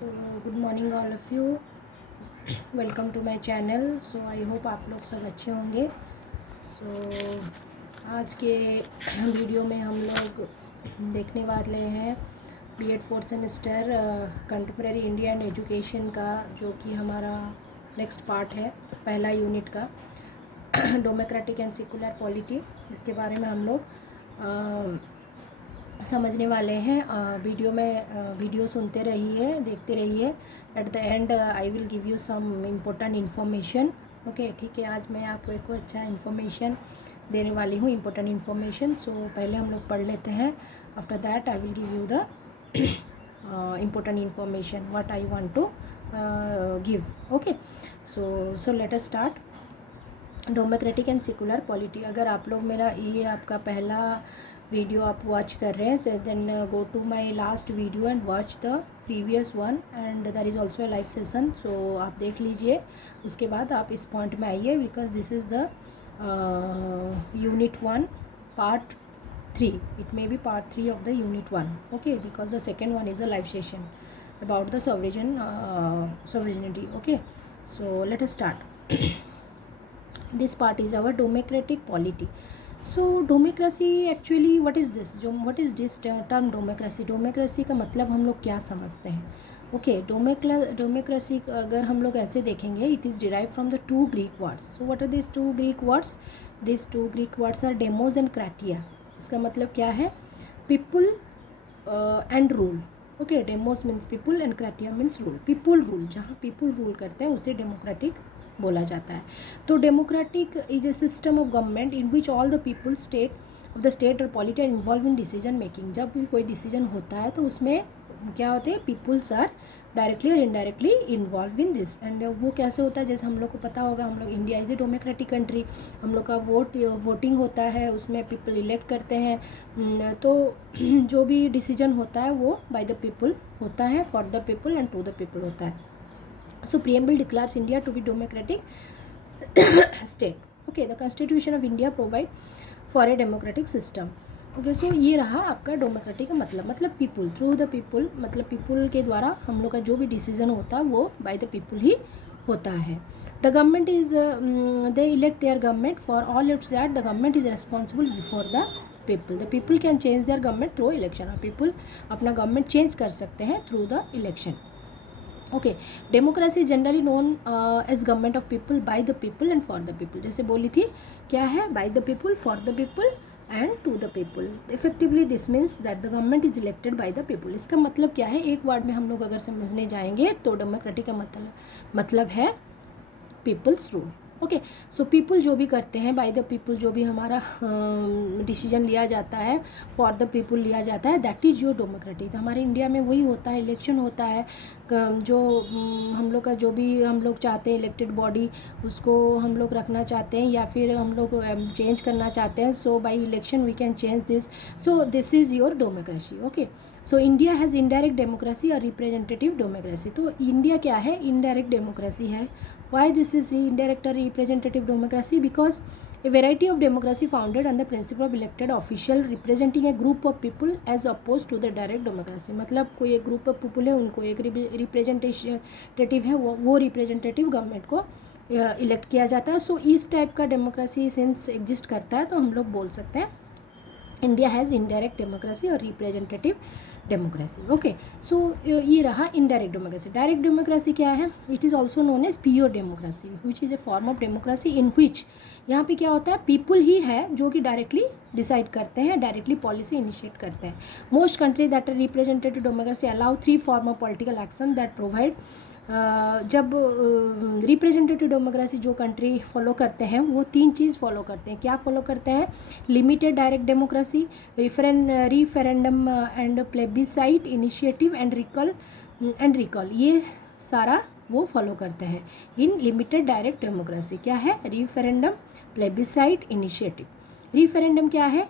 So good morning all of you, welcome to my channel. So I hope आप लोग सब अच्छे होंगे। सो आज के वीडियो में हम लोग देखने वाले हैं BEd fourth semester contemporary Indian education का, जो कि हमारा नेक्स्ट पार्ट है, पहला यूनिट का डेमोक्रेटिक एंड सेकुलर पॉलिटी। इसके बारे में हम लोग समझने वाले हैं। वीडियो सुनते रहिए, देखते रहिए। At the end I will give you some important information. Okay, ठीक है। आज मैं आपको एक अच्छा इन्फॉर्मेशन देने वाली हूँ, इम्पोर्टेंट इन्फॉर्मेशन। सो पहले हम लोग पढ़ लेते हैं। After that I will give you the important information what I want to give. Okay, so let us start. Democratic and secular polity. अगर आप लोग मेरा ये आपका पहला वीडियो आप वॉच कर रहे हैं, then go to my last video and watch the previous one, and there is also a live session. So आप देख लीजिए, उसके बाद आप इस पॉइंट में आइए, because this is the unit 1 part 3. It may be part 3 of the unit 1. Okay, because the second one is a live session about the sovereignty. Okay, so let us start. This part is our democratic polity. So democracy actually what is this? What is this term democracy? Democracy का मतलब हम लोग क्या समझते हैं? Okay, democracy अगर हम लोग ऐसे देखेंगे, it is derived from the two Greek words. So what are these two Greek words? These two Greek words are demos and kratia. इसका मतलब क्या है? People and rule. ओके, डेमोस मीन्स पीपुल एंड क्राटिया मीन्स रूल। पीपुल रूल, जहाँ people rule करते हैं उसे डेमोक्रेटिक बोला जाता है। तो democratic is a system of government in which all the people of the state और polity involve in decision making. जब भी कोई डिसीजन होता है तो उसमें क्या होते हैं? पीपुल्स आर डायरेक्टली और indirectly involve in this. And वो कैसे होता है? जैसे हम लोग को पता होगा, हम लोग India is a democratic country. हम लोग का वोटिंग होता है, उसमें पीपल इलेक्ट करते हैं। तो जो भी डिसीजन होता है वो बाय द पीपल होता है, for the people and to the people होता है। So preamble declares India to be democratic state. Okay, the constitution of India provide for a democratic system. Okay, so ये रहा आपका डेमोक्रेटिक का मतलब people, through the people, मतलब people के द्वारा हम लोग का जो भी डिसीजन होता है वो बाय द पीपुल ही होता है। The government is they elect their government for all its that the government is responsible before the people. The people can change their government through election. और पीपल अपना government change कर सकते हैं through the election. Okay, democracy generally known as government of people, by the people and for the people. जैसे बोली थी, क्या है? By the people, for the people and to the people. Effectively this means that the government is elected by the people. इसका मतलब क्या है? एक वर्ड में हम लोग अगर समझने जाएंगे तो डेमोक्रेटिक का मतलब है people's rule. Okay, so people जो भी करते हैं, बाय द पीपल जो भी हमारा डिसीजन लिया जाता है, फॉर द पीपल लिया जाता है, दैट इज़ योर डेमोक्रेटिक। हमारे इंडिया में वही होता है, इलेक्शन होता है। जो हम लोग का जो भी हम लोग चाहते हैं इलेक्टेड बॉडी, उसको हम लोग रखना चाहते हैं या फिर हम लोग चेंज करना चाहते हैं। So by election we can change this. So this is your democracy. Okay, so India has indirect democracy और रिप्रेजेंटेटिव डेमोक्रेसी। तो इंडिया क्या है? इनडायरेक्ट डेमोक्रेसी है। Why this is indirect or representative democracy? Because a variety of democracy founded on the principle of elected official representing a group of people as opposed to the direct democracy। मतलब कोई एक group of people है, उनको एक representative है, वो representative government को elect किया जाता है। सो इस टाइप का डेमोक्रेसी सिंस एग्जिस्ट करता है, तो हम लोग बोल सकते हैं इंडिया हैज़ इनडायरेक्ट डेमोक्रेसी और रिप्रेजेंटेटिव डेमोक्रेसी। ओके, सो ये रहा इनडायरेक्ट डेमोक्रेसी। डायरेक्ट डेमोक्रेसी क्या है? It is also known as pure democracy, which is a form of democracy in which, यहाँ पे क्या होता है? पीपल ही है जो कि डायरेक्टली डिसाइड करते हैं, डायरेक्टली पॉलिसी इनिशिएट करते हैं। Most country that are representative democracy allow 3 form of political action that provide. जब रिप्रेजेंटेटिव डेमोक्रेसी जो कंट्री फॉलो करते हैं वो 3 चीज़ फॉलो करते हैं। क्या फॉलो करते हैं? Limited direct democracy, referendum and plebiscite, initiative and recall. ये सारा वो फॉलो करते हैं इन लिमिटेड डायरेक्ट डेमोक्रेसी। क्या है? Referendum, plebiscite, initiative. रिफरेंडम क्या है?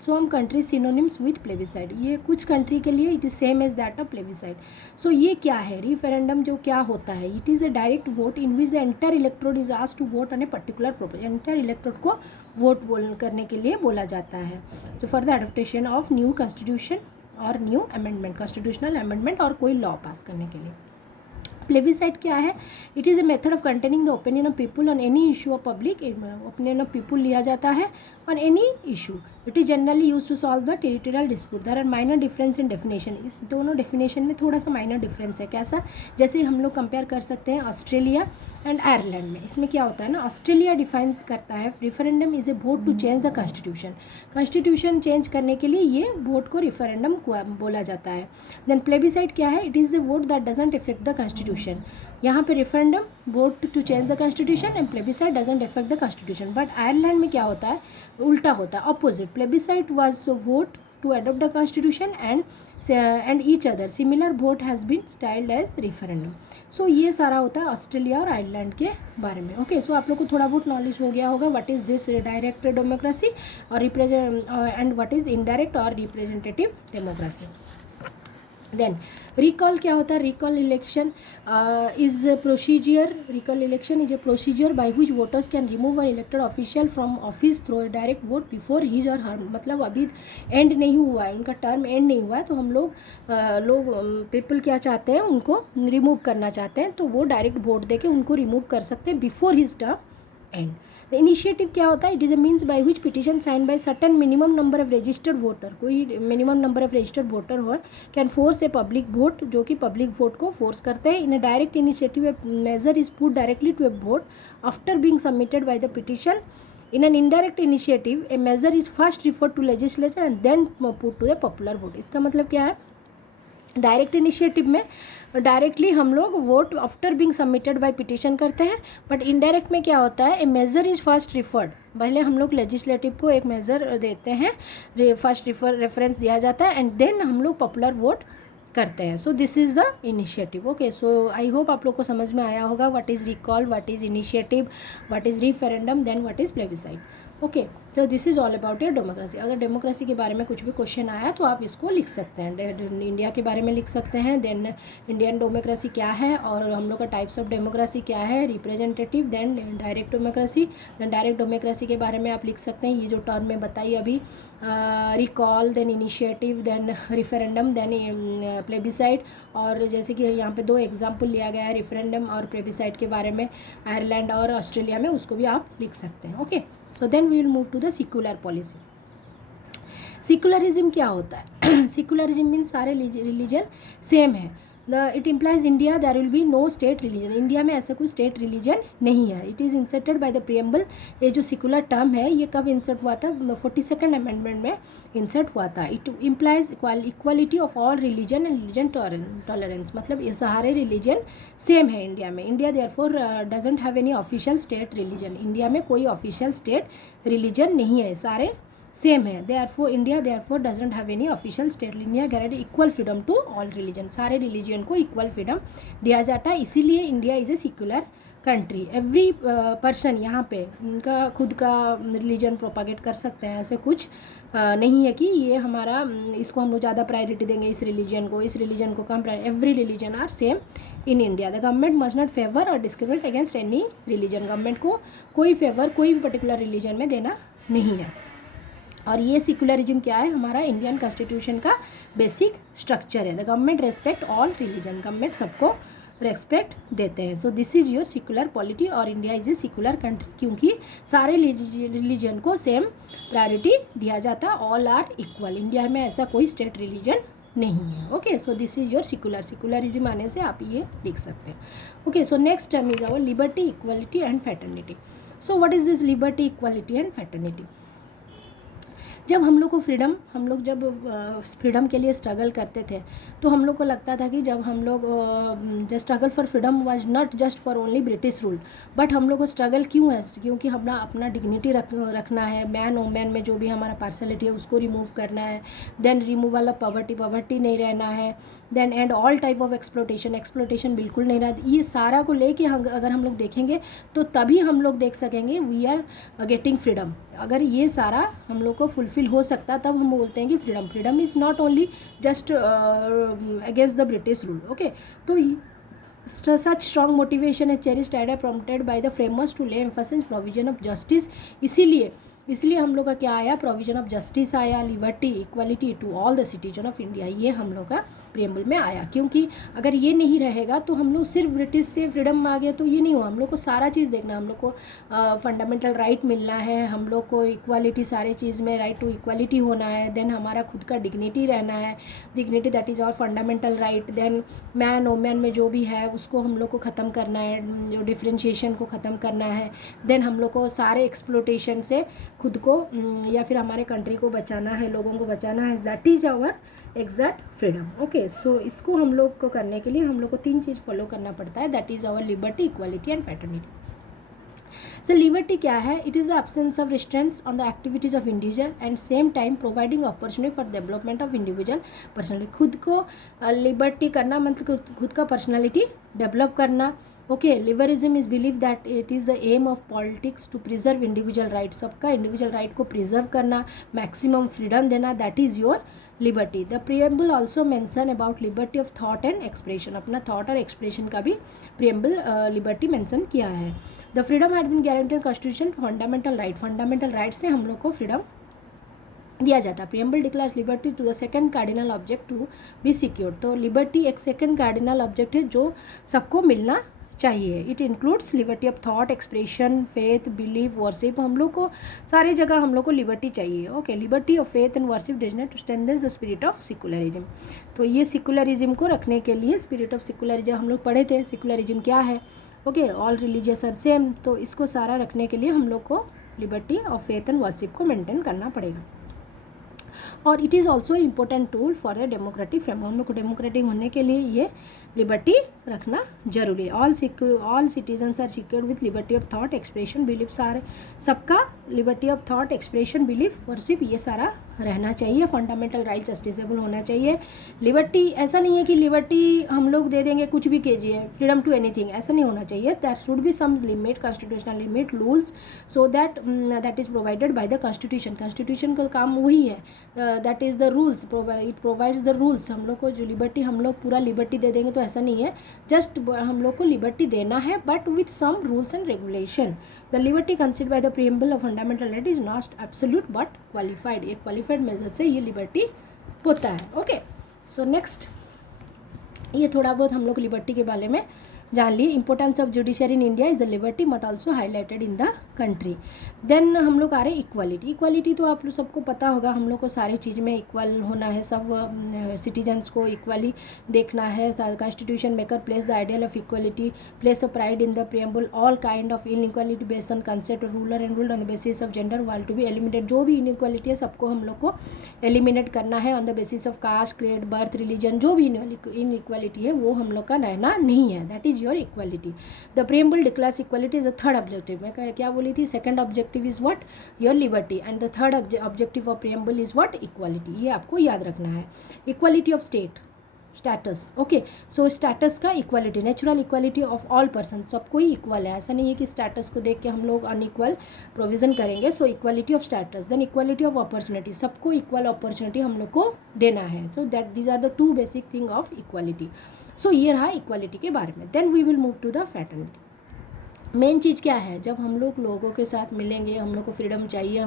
Some country synonyms with plebiscite. ये कुछ कंट्री के लिए it is same as that of plebiscite. So ये क्या है? रिफरेंडम जो क्या होता है? It is a direct vote in which the entire electorate is asked to vote on a particular proposal. Entire electorate को वोट करने के लिए बोला जाता है। So for the adaptation of new constitution और न्यू अमेंडमेंट, कॉन्स्टिट्यूशनल अमेंडमेंट और कोई लॉ पास करने के लिए। प्लेबिसाइट क्या है? It is a method of containing the opinion of people on any issue of public, opinion of people लिया जाता है on any issue. It is generally use to solve the territorial dispute. There are minor difference in definition. इस दोनों definition में थोड़ा सा minor difference है. कैसा? जैसे हम लोग कंपेयर कर सकते हैं ऑस्ट्रेलिया एंड आयरलैंड में. इसमें क्या होता है ना, ऑस्ट्रेलिया डिफाइन करता है referendum is a vote to change the constitution. Constitution change करने के लिए ये वोट को रिफरेंडम बोला जाता है. देन प्लेबिसाइट क्या है? It is a vote that doesn't affect the constitution. यहाँ पे referendum vote to change the constitution and plebiscite doesn't affect the constitution. But Ireland में क्या होता है? उल्टा होता है, opposite. Plebiscite was vote to adopt the constitution and each other similar vote has been styled as referendum. So ये सारा होता है ऑस्ट्रेलिया और आयरलैंड के बारे में. ओके, सो आप लोग को थोड़ा बहुत नॉलेज हो गया होगा what is this direct democracy और एंड व्हाट इज़ इनडायरेक्ट और रिप्रेजेंटेटिव डेमोक्रेसी. देन रिकॉल क्या होता है? Recall election is procedure. Recall election is a procedure by which voters can remove an elected official from office through direct vote before his और हर. मतलब अभी and नहीं हुआ है, उनका टर्म एंड नहीं हुआ है, तो हम लोग पीपल क्या चाहते हैं, उनको रिमूव करना चाहते हैं, तो वो डायरेक्ट वोट दे के उनको रिमूव कर सकते हैं before his term end. The initiative क्या होता है? It is a means by which petition sign by certain minimum number of registered voter. कोई minimum number of registered voter हो can force a public vote, जो कि public vote को force करते हैं. In a direct initiative a measure is put directly to a vote after being submitted by the petition. In an indirect initiative, a measure is first referred to legislature and then put to the popular vote. इसका मतलब क्या है? Direct initiative में directly हम लोग vote after being submitted bye petition करते हैं. But indirect में क्या होता है? ए मेजर इज फर्स्ट रिफर्ड. पहले हम लोग लेजिस्लेटिव को एक मेजर देते हैं, फर्स्ट रेफरेंस दिया जाता है एंड देन हम लोग पॉपुलर वोट करते हैं. So this is the initiative. Okay, so I hope आप लोग को समझ में आया होगा what is recall, what is initiative, what is referendum, then what is plebiscite. Okay, तो this is all about your democracy. अगर डेमोक्रेसी के बारे में कुछ भी क्वेश्चन आया तो आप इसको लिख सकते हैं. इंडिया के बारे में लिख सकते हैं, देन इंडियन डेमोक्रेसी क्या है और हम लोग का टाइप्स ऑफ डेमोक्रेसी क्या है, representative, then direct democracy. Then direct democracy के बारे में आप लिख सकते हैं ये जो टर्म में बताई अभी, recall, then initiative, then referendum, then plebiscite. और जैसे कि यहाँ पे 2 एग्जाम्पल लिया गया है रेफरेंडम और प्लेबिसाइट के बारे में, आयरलैंड और ऑस्ट्रेलिया में, उसको भी आप लिख सकते हैं. Okay, so then we will move to the secular policy. Secularism क्या होता है? सेक्युलरिज्म मीन्स सारे रिलीजन सेम है. It implies India there will be no state religion. India में ऐसा कोई स्टेट रिलीजन नहीं है. It is inserted by the preamble. ये जो सेक्युलर टर्म है ये कब इंसर्ट हुआ था? 42nd अमेंडमेंट में इंसर्ट हुआ था. It implies equality of all religion and religion tolerance. मतलब ये सारे रिलीजन सेम है इंडिया में. India therefore doesn't have any official state religion. India में कोई ऑफिशियल स्टेट रिलीजन नहीं है, सारे सेम है. Therefore India therefore doesn't have any official state. India guarantee equal freedom to all religion. सारे religion को इक्वल फ्रीडम दिया जाता है, इसीलिए India is a secular country. Every person यहाँ पे उनका खुद का रिलीजन प्रोपागेट कर सकते हैं. ऐसे कुछ नहीं है कि ये हमारा इसको हम लोग ज़्यादा प्रायोरिटी देंगे इस रिलीजन को कम. Every religion are same in India. The government must not favour और discriminate against any religion. Government को कोई फेवर कोई भी पर्टिकुलर रिलीजन में देना नहीं है. और ये सेक्युलरिज्म क्या है? हमारा इंडियन कॉन्स्टिट्यूशन का बेसिक स्ट्रक्चर है. The government respect all religion. गवर्नमेंट सबको रेस्पेक्ट देते हैं. So this is your secular polity. और India is a secular country क्योंकि सारे रिलीजन को सेम प्रायोरिटी दिया जाता है. All are equal. इंडिया में ऐसा कोई स्टेट रिलीजन नहीं है. Okay, so this is your secularism आने से आप ये लिख सकते हैं. Okay, so next term is our liberty, equality and fraternity. So what is this liberty, equality and fraternity? जब हम लोग को जब फ्रीडम के लिए स्ट्रगल करते थे तो हम लोग को लगता था कि जब हम लोग just struggle for freedom was not just for only British rule. But हम लोग को स्ट्रगल क्यों है? क्योंकि अपना डिग्निटी रखना है. मैन वुमेन में जो भी हमारा पार्शलिटी है उसको रिमूव करना है. देन रिमूवल ऑफ पॉवर्टी नहीं रहना है. Then and all type of exploitation बिल्कुल नहीं रहा. ये सारा को लेके अगर हम लोग देखेंगे तो तभी हम लोग देख सकेंगे वी आर गेटिंग फ्रीडम. अगर ये सारा हम लोग को फुलफिल हो सकता तब हम बोलते हैं कि freedom is not only just against the British rule. Okay, तो सच स्ट्रॉन्ग मोटिवेशन है cherished idea prompted by the framers to lay emphasis provision of justice. इसलिए हम लोग का क्या आया? प्रोविजन ऑफ जस्टिस आया, liberty, equality to all the citizen of India. ये हम लोग का प्रियम्बल में आया, क्योंकि अगर ये नहीं रहेगा तो हम लोग सिर्फ ब्रिटिश से फ्रीडम मांगे तो ये नहीं हो, हम लोग को सारा चीज़ देखना, हम लोग को फंडामेंटल राइट मिलना है, हम लोग को इक्वालिटी सारे चीज़ में राइट टू इक्वालिटी होना है, देन हमारा खुद का डिग्निटी रहना है, dignity that is our fundamental right, then man women में जो भी है उसको हम लोग को ख़त्म करना है, जो डिफ्रेंशिएशन को ख़त्म करना है, देन हम लोग को सारे एक्सप्लोटेशन से खुद को या फिर हमारे कंट्री को बचाना है, लोगों को बचाना है, that is our exact freedom. Okay, so इसको हम लोग को करने के लिए हम लोग को 3 चीज़ फॉलो करना पड़ता है, that is our liberty, equality and fraternity. So liberty क्या है? It is the absence of restraints on the activities of individual and same time providing opportunity for development of individual personality. खुद को liberty करना मतलब खुद का personality develop करना। Okay, liberalism is believe that it is the aim of politics to preserve individual right, सबका individual right को preserve करना, मैक्सिमम फ्रीडम देना, that is your liberty. The preamble also mention about liberty of thought and expression, अपना thought और expression का भी preamble liberty mention किया है। The freedom had been guaranteed constitution fundamental right, fundamental right से हम लोग को फ्रीडम दिया जाता है। Preamble declares liberty to the second cardinal object to be secured, तो लिबर्टी एक सेकंड कार्डिनल ऑब्जेक्ट है जो सबको मिलना चाहिए। It includes liberty of thought, expression, faith, belief, worship, हम लोग को सारी जगह हम लोग को लिबर्टी चाहिए। Okay, liberty of faith and worship does not strengthen the spirit of secularism, तो ये सेकुलरिज्म को रखने के लिए, स्पिरिट ऑफ सेकुलरिज्म हम लोग पढ़े थे, सेकुलरिज्म क्या है, okay, all religious are same, तो इसको सारा रखने के लिए हम लोग को liberty of faith and worship को मेंटेन करना पड़ेगा। और it is also important tool for the democratic framework, हम लोग को डेमोक्रेटिक होने के लिए ये लिबर्टी रखना जरूरी है। All citizens are secured with liberty of thought, expression, belief, सारे सबका liberty of thought, expression, belief, worship ये सारा रहना चाहिए। फंडामेंटल राइट जस्टिसेबल होना चाहिए। लिबर्टी ऐसा नहीं है कि लिबर्टी हम लोग दे देंगे कुछ भी कीजिए, फ्रीडम टू एनीथिंग, ऐसा नहीं होना चाहिए। That should be some limit, constitutional limit, rules, so that that is provided by the constitution, constitution का काम वही है, that is the rules, it provides the rules. हम लोग को जो लिबर्टी, हम लोग पूरा लिबर्टी दे देंगे तो ऐसा नहीं है, जस्ट हम लोग को लिबर्टी देना है but with some rules and regulation. The liberty considered by the preamble of fundamental right is not absolute but qualified, एक क्वालिफाइड मेथड से ये लिबर्टी होता है। ओके, सो नेक्स्ट, ये थोड़ा बहुत हम लोग लिबर्टी के बारे में जान लिए। Importance of judiciary in India is the liberty but also highlighted in the country. Then हम लोग आ रहे हैं इक्वालिटी। इक्वालिटी तो आप लोग सबको पता होगा, हम लोग को सारी चीज़ में इक्वल होना है, सब सिटीजन्स को इक्वली देखना है। Constitution maker place the ideal of equality, place of pride in the preamble, all kind of inequality based on concept ruler and ruled on the basis of gender वाल to be eliminate, जो भी inequality है सबको हम लोग को eliminate करना है on the basis of caste, creed, birth, religion, जो भी इनइक्वालिटी है वो हम लोग का रहना नहीं है, that is your equality. The preamble declares equality is the third objective. मैं क्या बोली थी, second objective is what, your liberty, and the third objective of preamble is what, equality. ये आपको याद रखना है। Equality of status, okay, so status का equality, natural equality of all person, सबको ही इक्वल है, ऐसा नहीं है कि स्टेटस को देख के हम लोग अनइक्वल प्रोविजन करेंगे। So equality of status, then equality of opportunity, सबको इक्वल अपॉर्चुनिटी हम लोग को देना है। So that these are the two basic thing of equality. So ये रहा इक्वालिटी के बारे में। Then we will move to the fraternity. Main चीज़ क्या है, जब हम लोग लोगों के साथ मिलेंगे, हम लोग को फ्रीडम चाहिए,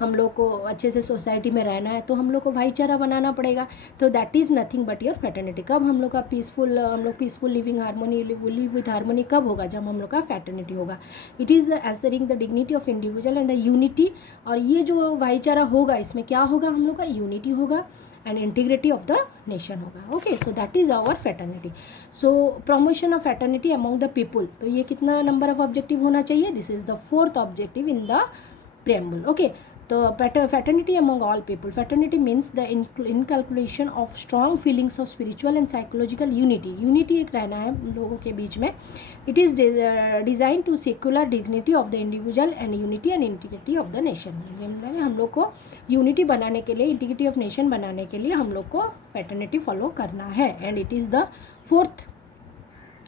हम लोग को अच्छे से सोसाइटी में रहना है, तो हम लोग को भाईचारा बनाना पड़ेगा। तो that is nothing but your fraternity. कब हम लोग का peaceful living harmony, live with harmony कब होगा, जब हम लोग का फ्रेटर्निटी होगा। It is assuring the dignity of individual and the unity, और ये जो भाईचारा होगा इसमें क्या होगा, हम लोग का यूनिटी होगा and integrity of the nation होगा। Okay, so that is our fraternity. So promotion of fraternity among the people, तो ये कितना नंबर ऑफ ऑब्जेक्टिव होना चाहिए, this is the fourth objective in the preamble. Okay, तो fraternity among all people, fraternity means the inculcation of strong feelings of spiritual and psychological unity एक रहना है लोगों के बीच में। It is design to secular dignity of the individual and unity and integrity of the nation. हम लोग को यूनिटी बनाने के लिए, इंटीग्रिटी ऑफ नेशन बनाने के लिए हम लोग को फ्रेटर्निटी फॉलो करना है, and it is the fourth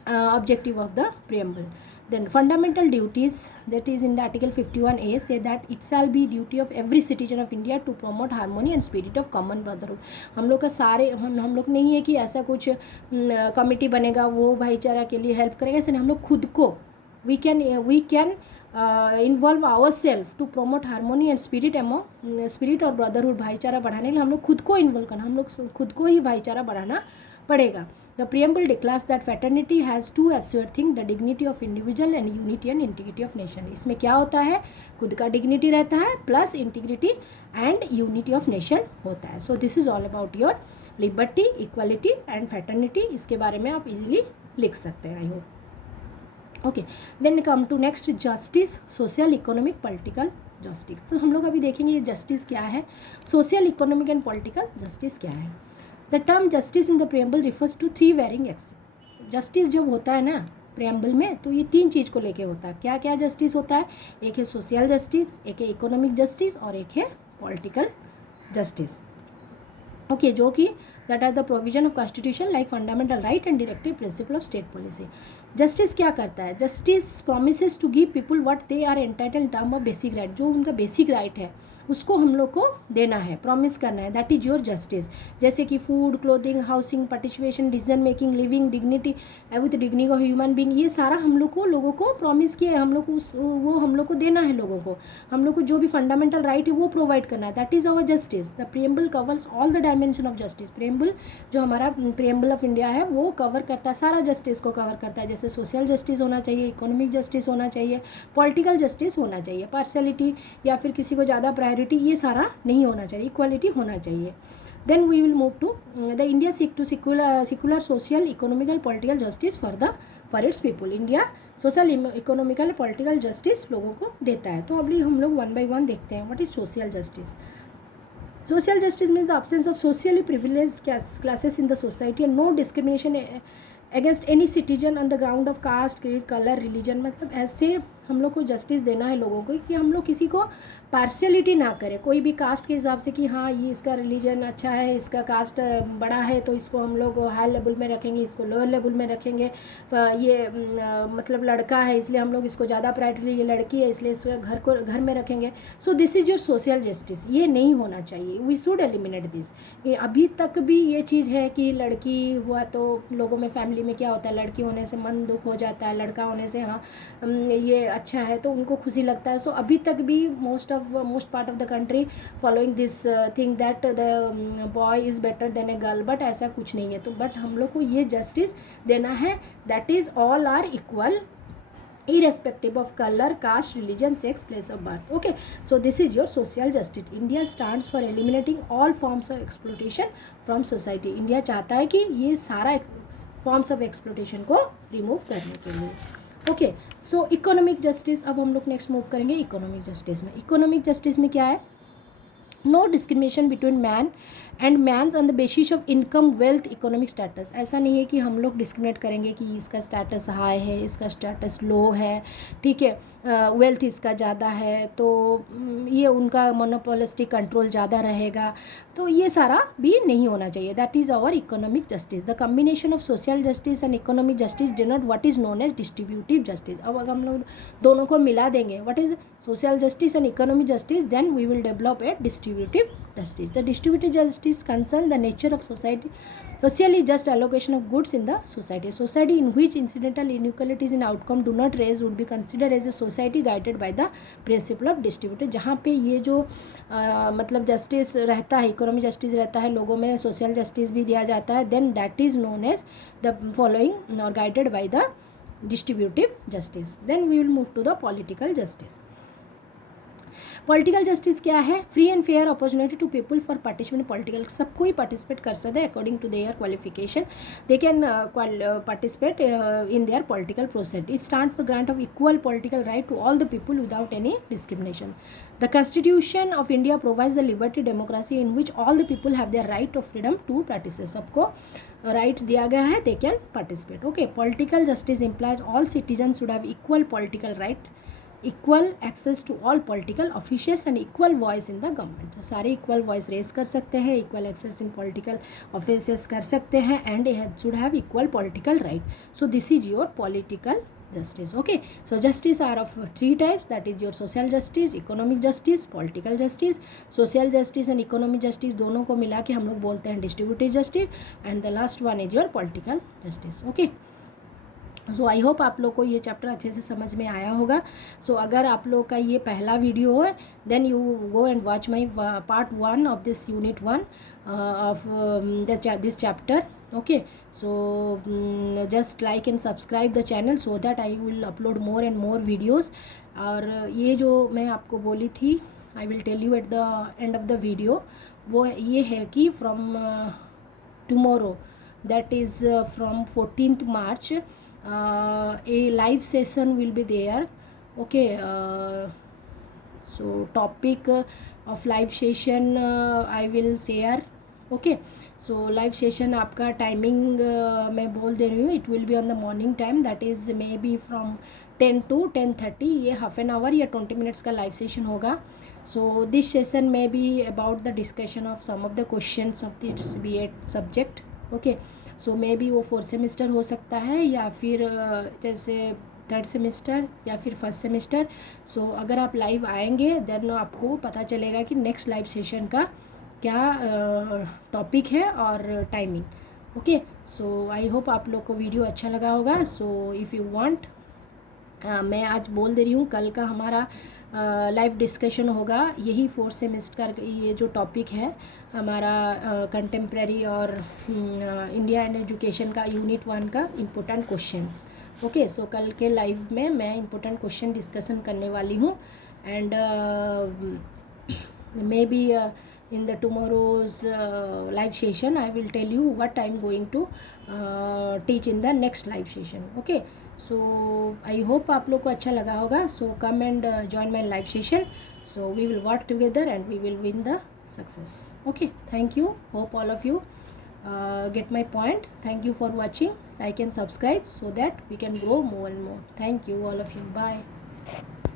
objective of the preamble. Then fundamental duties, that is in the article 51A, say that it shall be duty of every citizen of India to promote harmony and spirit of common brotherhood. हम लोग का सारे हम लोग नहीं है कि ऐसा कुछ कमिटी बनेगा वो भाईचारा के लिए हेल्प करेंगे, ऐसे नहीं, हम लोग खुद को we can involve our self to promote harmony and spirit एमो स्पिरिट और ब्रदरहुड, भाईचारा बढ़ाने के लिए हम लोग खुद को इन्वॉल्व करना, हम लोग खुद को ही भाईचारा बढ़ाना पड़ेगा. The preamble declares that fraternity has to assure thing, the dignity of individual and unity and integrity of nation. इसमें क्या होता है, खुद का डिग्निटी रहता है plus integrity and unity of nation होता है. So this is all about your liberty, equality and fraternity. इसके बारे में आप इजीली लिख सकते हैं. I hope. Okay, then come to next, justice, social, economic, political justice. तो हम लोग अभी देखेंगे ये जस्टिस क्या है, social, economic and political justice क्या है. The term justice in the preamble refers to 3 varying ex. Justice जब होता है ना प्रियम्बल में, तो ये 3 चीज़ को लेके होता है. क्या क्या जस्टिस होता है, एक है सोशल जस्टिस, एक है इकोनॉमिक जस्टिस और एक है पॉलिटिकल जस्टिस. ओके, जो कि that are the provision of constitution like fundamental right and directive principle of state policy. Justice क्या करता है, justice promises to give people what they are entitled in term of basic right. जो उनका basic right है उसको हम लोग को देना है, प्रॉमिस करना है. That is your justice. जैसे कि food, clothing, housing, participation, decision making, living, dignity with dignity of human being, ये सारा हम लोग को लोगों को प्रॉमिस किया है. हम लोग को वो हम लोग को देना है लोगों को. हम लोग को जो भी फंडामेंटल राइट है वो प्रोवाइड करना है. That is our justice. The preamble covers all the dimension of justice. Preamble जो हमारा प्रियम्बल ऑफ इंडिया है वो कवर करता है, सारा जस्टिस को कवर करता है. जैसे सोशल जस्टिस होना चाहिए, इकोनॉमिक जस्टिस होना चाहिए, पॉलिटिकल जस्टिस होना चाहिए, पार्शियलिटी या फिर किसी को ज़्यादा प्रायोरिटी ये सारा नहीं होना चाहिए, इक्वालिटी होना चाहिए. Then we will move to the India seek to secular social, economical, political justice for its people. India social, economical, political justice लोगों को देता है. तो अभी हम लोग 1 by 1 देखते हैं. What is social justice. Social justice means the absence of socially privileged classes in the society and no discrimination against any citizen on the ground of caste, creed, color, religion. मतलब ऐसे हम लोग को justice देना है लोगों को कि हम लोग किसी को पार्शियलिटी ना करें, कोई भी कास्ट के हिसाब से कि हाँ ये इसका रिलीजन अच्छा है, इसका कास्ट बड़ा है तो इसको हम लोग हाई लेवल में रखेंगे, इसको लोअर लेवल में रखेंगे. ये मतलब लड़का है इसलिए हम लोग इसको ज़्यादा प्रायोरिटी, ये लड़की है इसलिए इसको घर में रखेंगे. So this is your social justice. ये नहीं होना चाहिए. We should eliminate this. अभी तक भी ये चीज़ है कि लड़की हुआ तो लोगों में, फैमिली में क्या होता है, लड़की होने से मन दुख हो जाता है, लड़का होने से हाँ ये अच्छा है तो उनको खुशी लगता है. सो अभी तक भी most part of the country following this thing that the boy is better than a girl. But ऐसा कुछ नहीं है. तो बट हम लोग को ये जस्टिस देना है. That is all are equal irrespective of color, caste, religion, sex, place of birth. Okay, so this is your social justice. India stands for eliminating all forms of exploitation from society. India चाहता है कि ये सारा forms of exploitation को remove करने के लिए. Okay, so economic justice. अब हम लोग नेक्स्ट मूव करेंगे इकोनॉमिक जस्टिस में. इकोनॉमिक जस्टिस में क्या है, no discrimination between man and mans on the basis of income, wealth, economic status. ऐसा नहीं है कि हम लोग डिस्क्रिमिनेट करेंगे कि इसका स्टेटस हाई है, इसका स्टेटस लो है, ठीक है, वेल्थ इसका ज़्यादा है तो ये उनका मोनोपोलिस्टिक कंट्रोल ज़्यादा रहेगा. तो ये सारा भी नहीं होना चाहिए. That is our economic justice. The combination of social justice and economic justice denote what is known as distributive justice. अब अगर हम लोग दोनों को मिला देंगे, what is social justice and economic justice, then we will develop a distributive justice. The distributive justice concerns the nature of socially just allocation of goods in the society. Society in which incidental inequalities in outcome do not raise would be considered as a society guided by the principle of distributive. जहाँ पे ये जो मतलब justice रहता है, economic justice रहता है, लोगों में सोशल जस्टिस भी दिया जाता है, then that is known as the following or guided by the distributive justice. Then we will move to the political justice. Political justice क्या है, free and fair opportunity to people for participate political. सबको ही participate कर सकते हैं according to their qualification. They can participate in their political process. It stand for grant of equal political right to all the people without any discrimination. The constitution of India provides the liberty democracy in which all the people have their right of freedom to practice. सबको rights दिया गया है, they can participate. Okay, political justice implies all citizen should have equal political right, equal access to all political officials and equal voice in the government. सारे equal voice raise कर सकते हैं, equal access in political offices कर सकते हैं and should have equal political right. So this is your political justice. Okay, so justice are of 3 types, that is your social justice, economic justice, political justice. social justice and economic justice दोनों को मिला के हम लोग बोलते हैं distributive justice, and the last one is your political justice. Okay, so I hope आप लोग को ये चैप्टर अच्छे से समझ में आया होगा. सो अगर आप लोग का ये पहला वीडियो है, then you go and watch my part 1 of this unit 1 of this chapter. Okay, so just like and subscribe the channel so that I will upload more and more videos. और ये जो मैं आपको बोली थी, I will tell you at the end of the video, वो ये है कि from tomorrow, that is from 14th March, a live session will be there. Okay, so topic of live session I will share. Okay, so live session आपका timing मैं बोल दे रही हूँ. It will be on the morning time, that is may be from 10 to 10:30. ये half an hour या 20 minutes का live session होगा. So this session may be about the discussion of some of the questions of this B.Ed subject. Okay, so may be वो 4th semester हो सकता है या फिर जैसे 3rd सेमेस्टर या फिर 1st सेमेस्टर. सो अगर आप लाइव आएंगे देन आपको पता चलेगा कि नेक्स्ट लाइव सेशन का क्या टॉपिक है और timing. Okay, so I hope आप लोग को वीडियो अच्छा लगा होगा. सो इफ़ यू वांट, मैं आज बोल दे रही हूँ, कल का हमारा लाइव डिस्कशन होगा यही 4th सेमेस्टर का. ये जो टॉपिक है हमारा कंटेम्प्रेरी और इंडिया एंड एजुकेशन का यूनिट 1 का इम्पोर्टेंट क्वेश्चन. ओके, सो कल के लाइव में मैं इम्पोर्टेंट क्वेश्चन डिस्कशन करने वाली हूँ. And may be in the tomorrow's live session I will tell you what I'm going to teach in the next live session. Okay, so I hope आप लोग को अच्छा लगा होगा. So come and join my live session. So we will work together and we will win the success. Okay, thank you. Hope all of you get my point. Thank you for watching. Like and subscribe so that we can grow more and more. Thank you all of you. Bye.